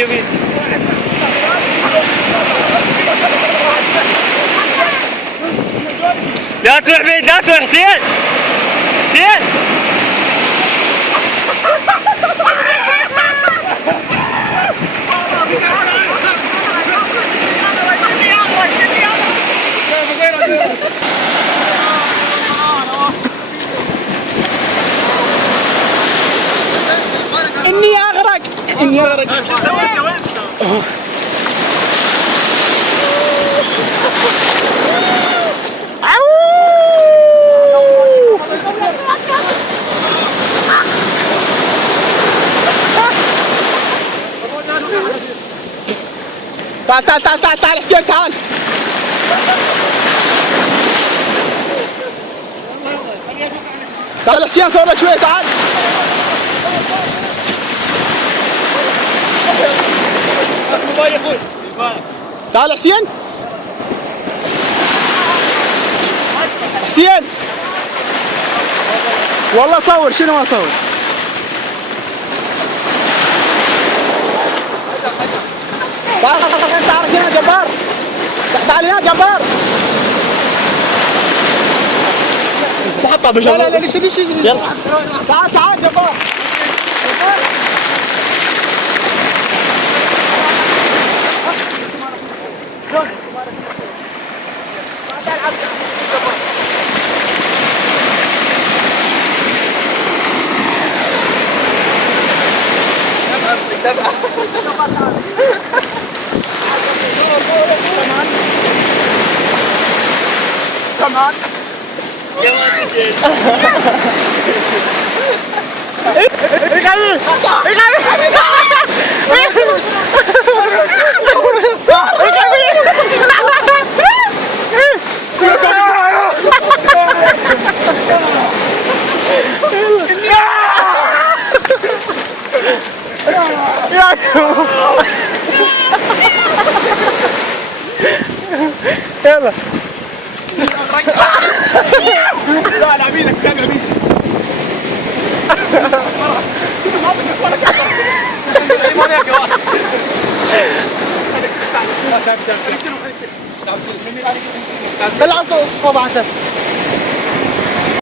يمين. لا تروح بعيد، لا تروح حسين. حسين إني أغرق. إني أغرق. تعال تعال تعال تعال تعال حسين تعال. تعال حسين صور لك شوي تعال. تعال حسين. حسين والله صور، شنو ما صور. تعال تعال هنا جبار. تعال هنا جبار. تحطها بالجبار. لا لا ليش يلا تعال تعال جبار. كمان يلا لا لا عميلك سامع عميلك العب فوق اساس